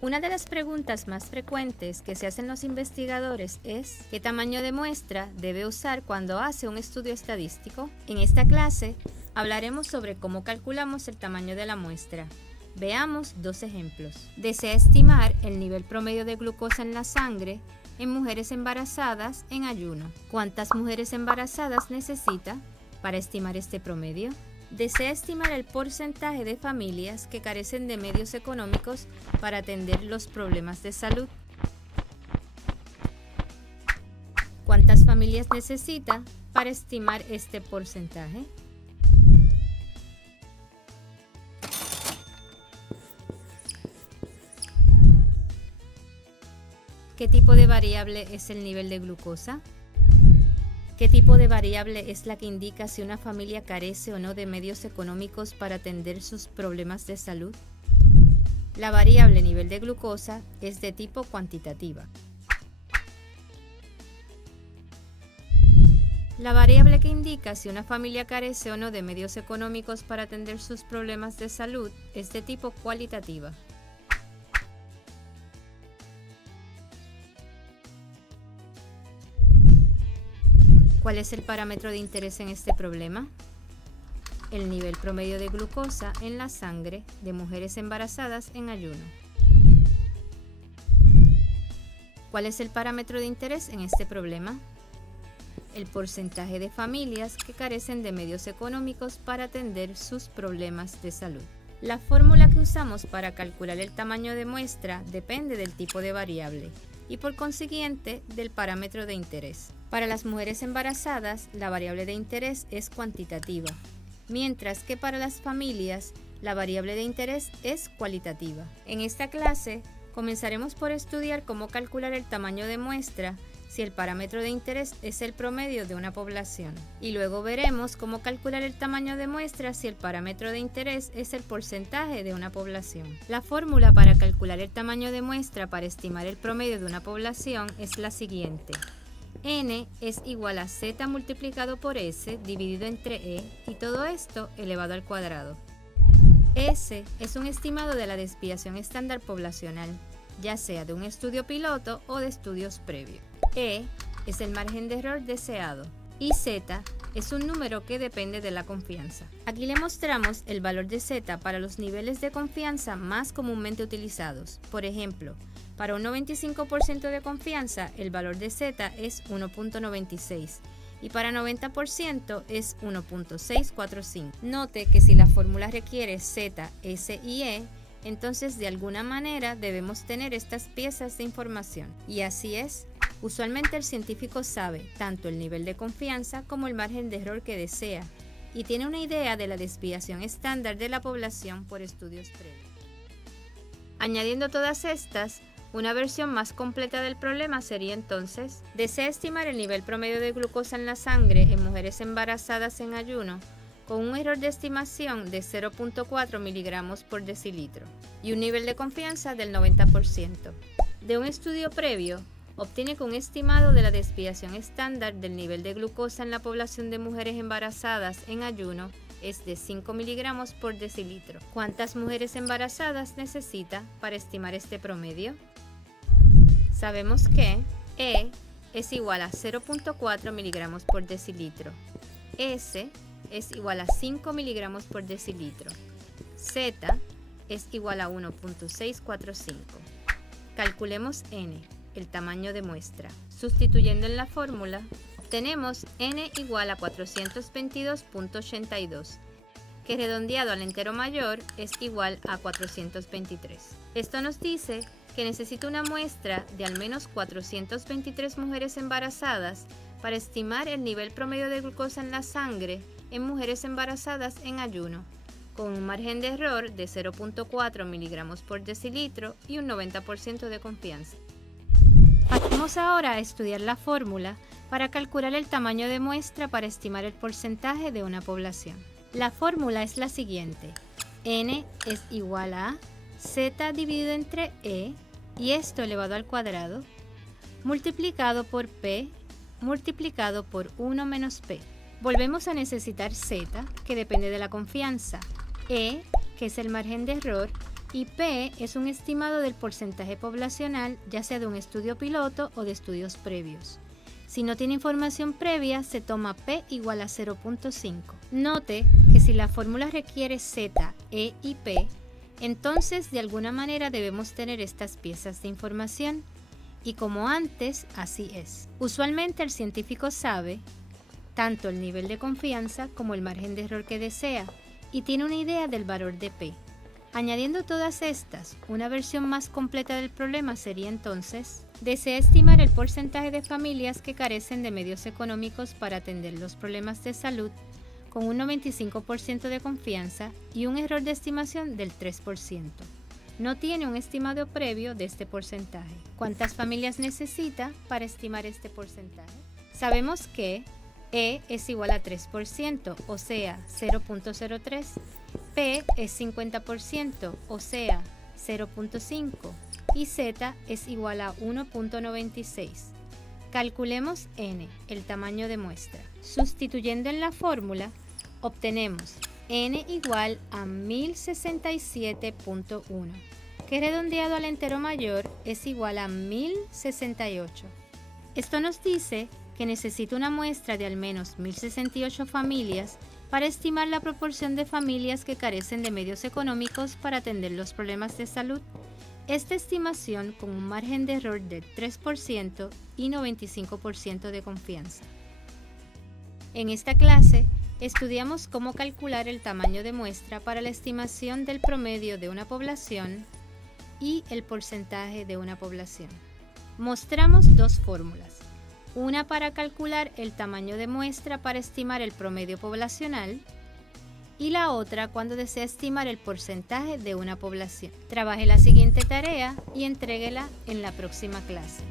Una de las preguntas más frecuentes que se hacen los investigadores es ¿qué tamaño de muestra debe usar cuando hace un estudio estadístico? En esta clase hablaremos sobre cómo calculamos el tamaño de la muestra. Veamos dos ejemplos. Desea estimar el nivel promedio de glucosa en la sangre en mujeres embarazadas en ayuno. ¿Cuántas mujeres embarazadas necesita para estimar este promedio? Desea estimar el porcentaje de familias que carecen de medios económicos para atender los problemas de salud. ¿Cuántas familias necesita para estimar este porcentaje? ¿Qué tipo de variable es el nivel de glucosa? ¿Qué tipo de variable es la que indica si una familia carece o no de medios económicos para atender sus problemas de salud? La variable nivel de glucosa es de tipo cuantitativa. La variable que indica si una familia carece o no de medios económicos para atender sus problemas de salud es de tipo cualitativa. ¿Cuál es el parámetro de interés en este problema? El nivel promedio de glucosa en la sangre de mujeres embarazadas en ayuno. ¿Cuál es el parámetro de interés en este problema? El porcentaje de familias que carecen de medios económicos para atender sus problemas de salud. La fórmula que usamos para calcular el tamaño de muestra depende del tipo de variable y por consiguiente del parámetro de interés. Para las mujeres embarazadas, la variable de interés es cuantitativa, mientras que para las familias, la variable de interés es cualitativa. En esta clase, comenzaremos por estudiar cómo calcular el tamaño de muestra si el parámetro de interés es el promedio de una población, y luego veremos cómo calcular el tamaño de muestra si el parámetro de interés es el porcentaje de una población. La fórmula para calcular el tamaño de muestra para estimar el promedio de una población es la siguiente. N es igual a Z multiplicado por S dividido entre E y todo esto elevado al cuadrado. S es un estimado de la desviación estándar poblacional, ya sea de un estudio piloto o de estudios previos. E es el margen de error deseado y Z es un número que depende de la confianza. Aquí le mostramos el valor de Z para los niveles de confianza más comúnmente utilizados. Por ejemplo, para un 95% de confianza, el valor de Z es 1.96 y para 90% es 1.645. Note que si la fórmula requiere Z, S y E, entonces de alguna manera debemos tener estas piezas de información. Y así es. Usualmente el científico sabe tanto el nivel de confianza como el margen de error que desea y tiene una idea de la desviación estándar de la población por estudios previos. Añadiendo todas estas, una versión más completa del problema sería entonces: desea estimar el nivel promedio de glucosa en la sangre en mujeres embarazadas en ayuno con un error de estimación de 0.4 miligramos por decilitro y un nivel de confianza del 90%. De un estudio previo, obtiene que un estimado de la desviación estándar del nivel de glucosa en la población de mujeres embarazadas en ayuno es de 5 miligramos por decilitro. ¿Cuántas mujeres embarazadas necesita para estimar este promedio? Sabemos que E es igual a 0.4 miligramos por decilitro, S es igual a 5 miligramos por decilitro, Z es igual a 1.645. Calculemos N, el tamaño de muestra. Sustituyendo en la fórmula, obtenemos N igual a 422.82, que redondeado al entero mayor es igual a 423. Esto nos dice que necesita una muestra de al menos 423 mujeres embarazadas para estimar el nivel promedio de glucosa en la sangre en mujeres embarazadas en ayuno, con un margen de error de 0.4 miligramos por decilitro y un 90% de confianza. Pasemos ahora a estudiar la fórmula para calcular el tamaño de muestra para estimar el porcentaje de una población. La fórmula es la siguiente: N es igual a Z dividido entre E, y esto elevado al cuadrado, multiplicado por P, multiplicado por 1 menos P. Volvemos a necesitar Z, que depende de la confianza, E, que es el margen de error, y P es un estimado del porcentaje poblacional, ya sea de un estudio piloto o de estudios previos. Si no tiene información previa, se toma P igual a 0.5. Note que si la fórmula requiere Z, E y P, entonces de alguna manera debemos tener estas piezas de información. Y como antes, así es. Usualmente el científico sabe tanto el nivel de confianza como el margen de error que desea y tiene una idea del valor de P. Añadiendo todas estas, una versión más completa del problema sería entonces: desea estimar el porcentaje de familias que carecen de medios económicos para atender los problemas de salud con un 95% de confianza y un error de estimación del 3%. No tiene un estimado previo de este porcentaje. ¿Cuántas familias necesita para estimar este porcentaje? Sabemos que E es igual a 3%, o sea, 0.03. P es 50%, o sea, 0.5. Y Z es igual a 1.96. Calculemos N, el tamaño de muestra. Sustituyendo en la fórmula, obtenemos N igual a 1067.1, que redondeado al entero mayor es igual a 1068. Esto nos dice que necesita una muestra de al menos 1068 familias para estimar la proporción de familias que carecen de medios económicos para atender los problemas de salud. Esta estimación con un margen de error del 3% y 95% de confianza. En esta clase estudiamos cómo calcular el tamaño de muestra para la estimación del promedio de una población y el porcentaje de una población. Mostramos dos fórmulas. Una para calcular el tamaño de muestra para estimar el promedio poblacional y la otra cuando desea estimar el porcentaje de una población. Trabaje la siguiente tarea y entréguela en la próxima clase.